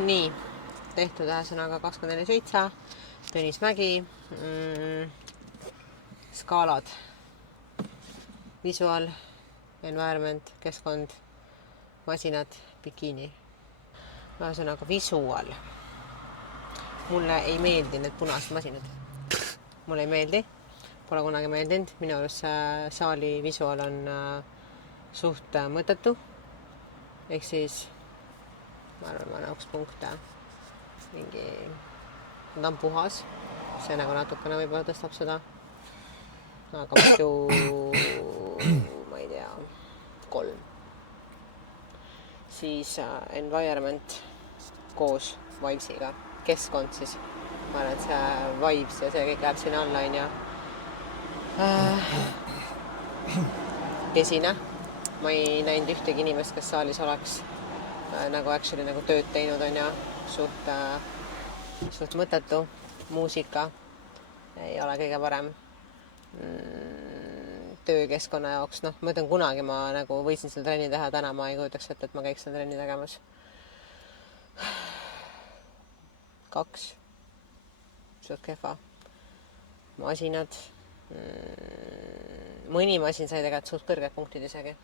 Nii, tehtud ühesõnaga 24/7, Tõnis Mägi, skaalad, visual, environment, keskkond, masinad, bikiini. Ühesõnaga visual. Mulle ei meeldi need punased masinad. Mulle ei meeldi, pole kunagi meeldinud. Minu arust saali visual on suht mõttetu. Ehk siis ma arvan, ma näoks punkte mingi, ta on puhas, see nagu natukene võib-olla tõstab seda, aga muidu ma ei tea, 3. Siis environment koos vibesiga, keskkond siis, ma arvan, et see vibes ja see kõik läheb sinna alla, on ju. Kesine, ma ei näinud ühtegi inimest, kes saalis oleks nagu actually nagu tööd teinud, on ja suht mõttetu. Muusika ei ole kõige parem töökeskkonna jaoks. Noh, ma ütlen, kunagi ma nagu võisin selle trenni teha, täna ma ei kujutaks ette, et ma käiks selle trenni tegemas. 2. Suht kehva. Masinad. Mõni masin sai tegelikult suht kõrged punktid isegi.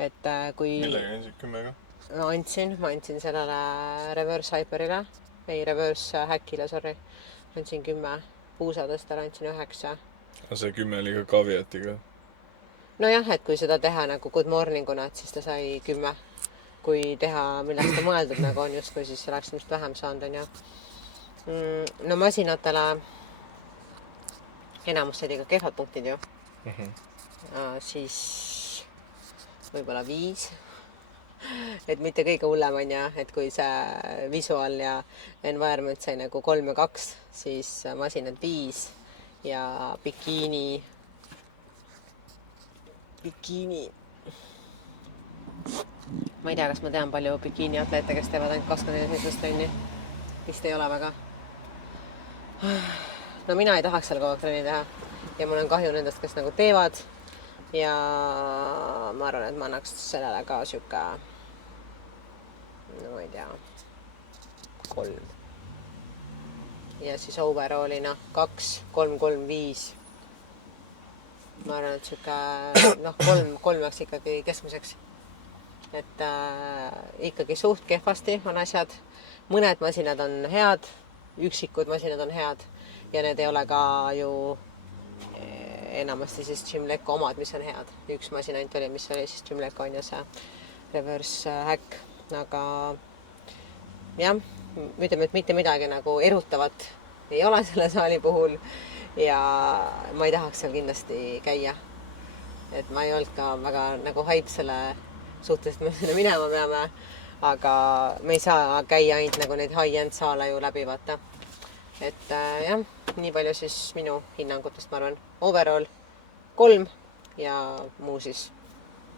Et kui... Millega andsid 10 ka? Ma andsin sellele reverse hyperile, ei reverse hackile, sorry. Andsin 10, puusadestele andsin 9. Aga see 10 oli ka kaviatiga? No jah, et kui seda teha nagu good morninguna, et siis ta sai 10. Kui teha, millest ta mõeldud nagu on justkui, siis oleks vist vähem saanud, on ju. No masinatele enamus said ikka kehvad punktid ju. Siis võib-olla 5. Et mitte kõige hullem on ja, et kui see visual ja environment sai nagu 3 ja 2, siis masinad 5 ja bikiini. Ma ei tea, kas ma tean palju bikiini atleete, kes teevad ainult 24/7 trenni. Vist ei ole väga. No mina ei tahaks seal kogu aeg trenni teha ja mul on kahju nendest, kes nagu teevad. Ja ma arvan, et ma annaks sellele ka siuke, no ma ei tea, 3. Ja siis overallina 2, 3, 3, 5. Ma arvan, et siuke, 3 läks ikkagi keskmiseks. Et ikkagi suht kehvasti on asjad. Mõned masinad on head, üksikud masinad on head ja need ei ole ka ju enamasti siis Gymleco omad, mis on head. Üks masin ainult oli, mis oli siis Gymleco on ja see reverse hack. Aga jah, ütleme, et mitte midagi nagu erutavat ei ole selle saali puhul ja ma ei tahaks seal kindlasti käia. Et ma ei olnud ka väga nagu hype selle suhtes, et me sinna minema peame, aga me ei saa käia ainult nagu neid high-end saale ju läbi vaata. Et jah, nii palju siis minu hinnangutest, ma arvan. Overall 3 ja muu siis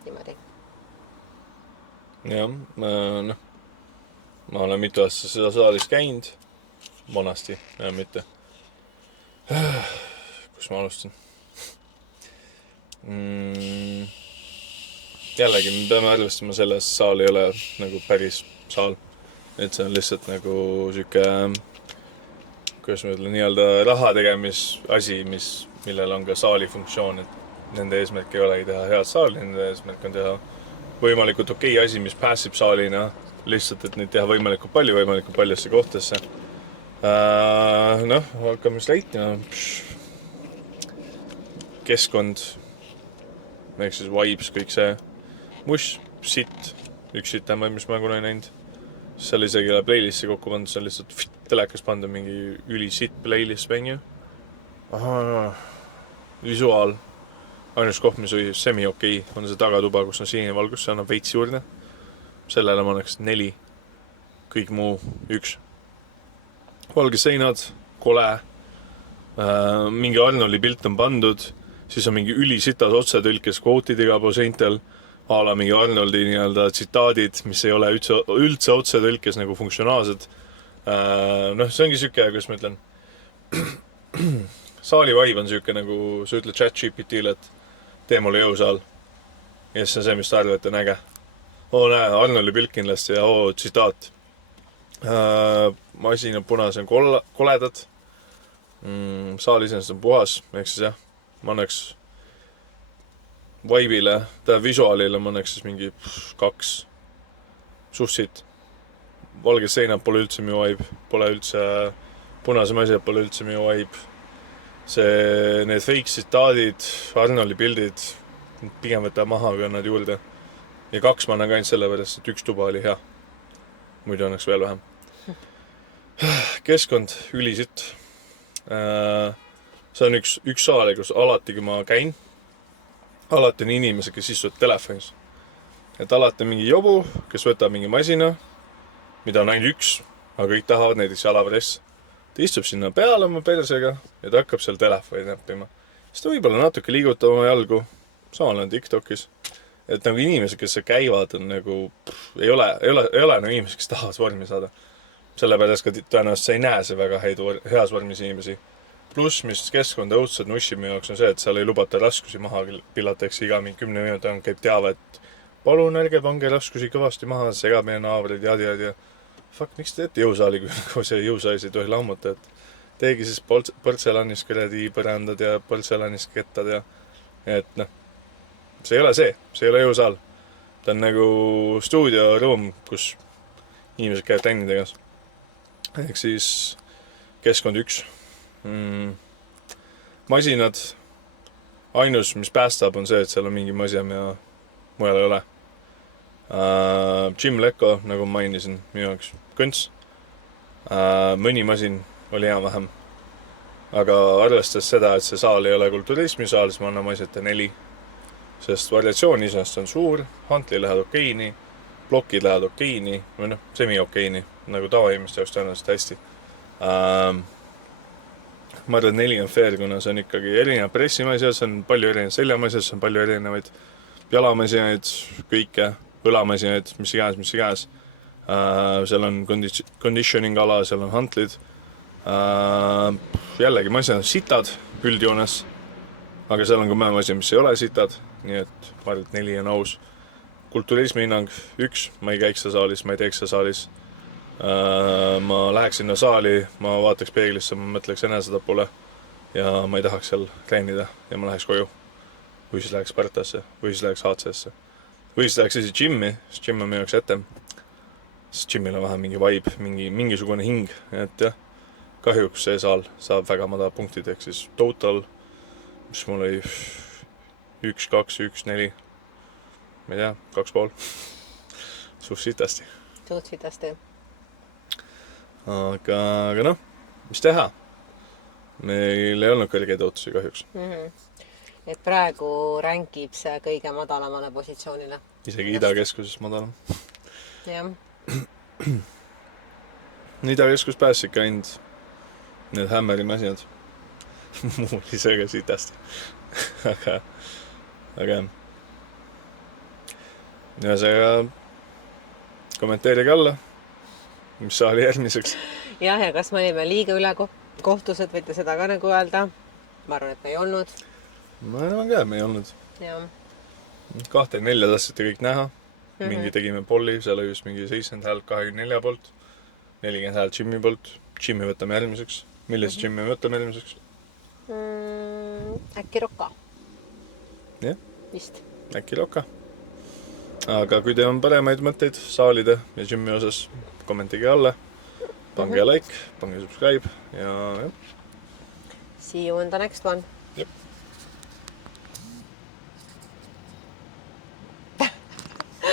niimoodi. Jah, ma olen mitu aastat seda saalis käinud. Vanasti, mitte. Kus ma alustan? Jällegi, me peame arvestama selles, saal ei ole nagu päris saal. Et see on lihtsalt nagu siuke, kuidas ma ütlen, nii-öelda raha tegemis asi, millel on ka saali funktsioon, et nende eesmärk ei olegi teha head saali, nende eesmärk on teha võimalikult okei asi, mis pääsib saalina, lihtsalt, et neid teha võimalikult paljusse kohtasse. Hakkame siis leitma. Keskkond, ehk siis vibes, kõik see mush, sitt, üks sitemaid, mis ma kunagi näinud. Seal isegi ei ole playlist'i kokku pandud, see on lihtsalt telekas pandud mingi ülisitt playlist venju. Visuaal. Ainus koht, mis oli semi-okei, on see tagatuba, kus on sinine valgus, see annab veits juurde. Sellele ma annaks 4. Kõik muu 1. Valge seinad, kole. Mingi Arnoldi pilt on pandud. Siis on mingi ülisitas otsetõlkes kvootid iga pool seintel. a la mingi Arnoldi nii-öelda tsitaadid, mis ei ole üldse otsetõlkes nagu funktsionaalsed. Noh, see ongi siuke, kuidas ma ütlen, saali vibe on siuke nagu sa ütled ChatGPT-le, et tee mulle jõusaal. Ja siis on see, mis ta arvad, et on äge. Näe, Arnoldi pilt kindlasti ja tsitaat. Masinad punase on koledad. Saal iseenesest on puhas, ehk siis jah, ma annaks vibe'ile, visuaalile ma annaks siis mingi 2 suhtsid. Valged seinad pole üldse minu vibe, pole üldse punase masjad pole üldse minu vibe. Need fake tsitaadid, Arnoldi pildid, pigem võtta maha, kui on nad juurde. Ja 2 ma annan ka ainult sellepärast, et 1 tuba oli hea. Muidu annaks veel vähem. Keskkond, ülisitt. See on üks saal, kus alati, kui ma käin, alati on inimesed, kes istuvad telefonis. Et alati on mingi jobu, kes võtab mingi masina, mida on ainult 1, aga kõik tahavad näiteks jalapress. Ta istub sinna peale oma persega ja ta hakkab seal telefoni näppima. Siis ta võib-olla natuke liigutab oma jalgu, samal on TikTokis. Et nagu inimesed, kes käivad, on nagu, ei ole nagu inimesed, kes tahavad vormi saada. Sellepärast ka tõenäoliselt sa ei näe see väga heas vormis inimesi. Pluss, mis keskkonda õudselt nussib minu jaoks on see, et seal ei lubata raskusi maha pillata, eks iga mingi 10 minuti on käib teave, et palun ärge pange raskusi kõvasti maha, segab meie naabrid ja. Fuck, miks te teete jõusaali, kui see jõusaalis ei tohi lammuta, et teegi siis portselanist kuradi põrandad ja portselanist kettad ja et noh, see ei ole see ei ole jõusaal. Ta on nagu stuudioruum, kus inimesed käivad trenni tegas. Ehk siis keskkond 1. Masinad, ainus, mis päästab, on see, et seal on mingi masjam ja mujal ei ole. Jim Lecco, nagu mainisin, minu jaoks kõnts. Mõni masin oli hea vähem. Aga arvestades seda, et see saal ei ole kulturismisaal, siis ma annan masjate 4. Sest variatsioon iseenesest on suur, hantli lähevad okeini, plokid lähevad okeini, või noh, semi-okeini, nagu tavainimeste jaoks tõenäoliselt hästi. Ma arvan, 4 on fair, kuna see on ikkagi erinev pressimasjad, see on palju erinev seljamasjad, see on palju erinevaid jalamasjaid, kõike, õlamasjaid, mis iganes. Seal on conditioning ala, seal on hantlid. Jällegi masjad on sitad üldjoones, aga seal on ka masjad, mis ei ole sitad, nii et ma arvan, et 4 on aus. Kulturismi hinnang 1, ma ei käiks seda saalis, ma ei teeks seda saalis. Ma läheks sinna saali, ma vaataks peeglisse, ma mõtleks enesetapule ja ma ei tahaks seal treenida ja ma läheks koju. Või siis läheks Spartasse, või siis läheks HC-sse. Või siis läheks esi gym'i, sest gym on minu jaoks etem. Sest gym'il on vähe mingi vibe, mingisugune hing, et jah, kahjuks see saal saab väga madal punktid, ehk siis total, mis mul oli 1, 2, 1, 4, ma ei tea, 2,5. Suht sitasti. Aga noh, mis teha? Meil ei olnud kõrgeid ootusi kahjuks. Et praegu ränkib see kõige madalamale positsioonile. Isegi Idakeskuses madalam. Jah. Idakeskus pääsis ikka ainult need hämmeri masjad. Muu oli see ka sitasti. Aga jah. Ja see kommenteerige alla, mis saali järgmiseks. Jah, ja kas me olime liiga ülekohtused, võite seda ka nagu öelda. Ma arvan, et me ei olnud. Ma arvan ka, me ei olnud. Jah. 24 tahtsite kõik näha. Mingi tegime polli, seal oli just mingi 70 häält 24 poolt, 40 häält Jimmy poolt. Jimmy võtame järgmiseks. Millise Jimmy võtame järgmiseks? Äkki Roka. Jah. Vist. Äkki Roka. Aga kui teil on paremaid mõtteid saalide ja Jimmy osas, kommentige alla. Pange like, pange subscribe ja jah. See you in the next one. Jep.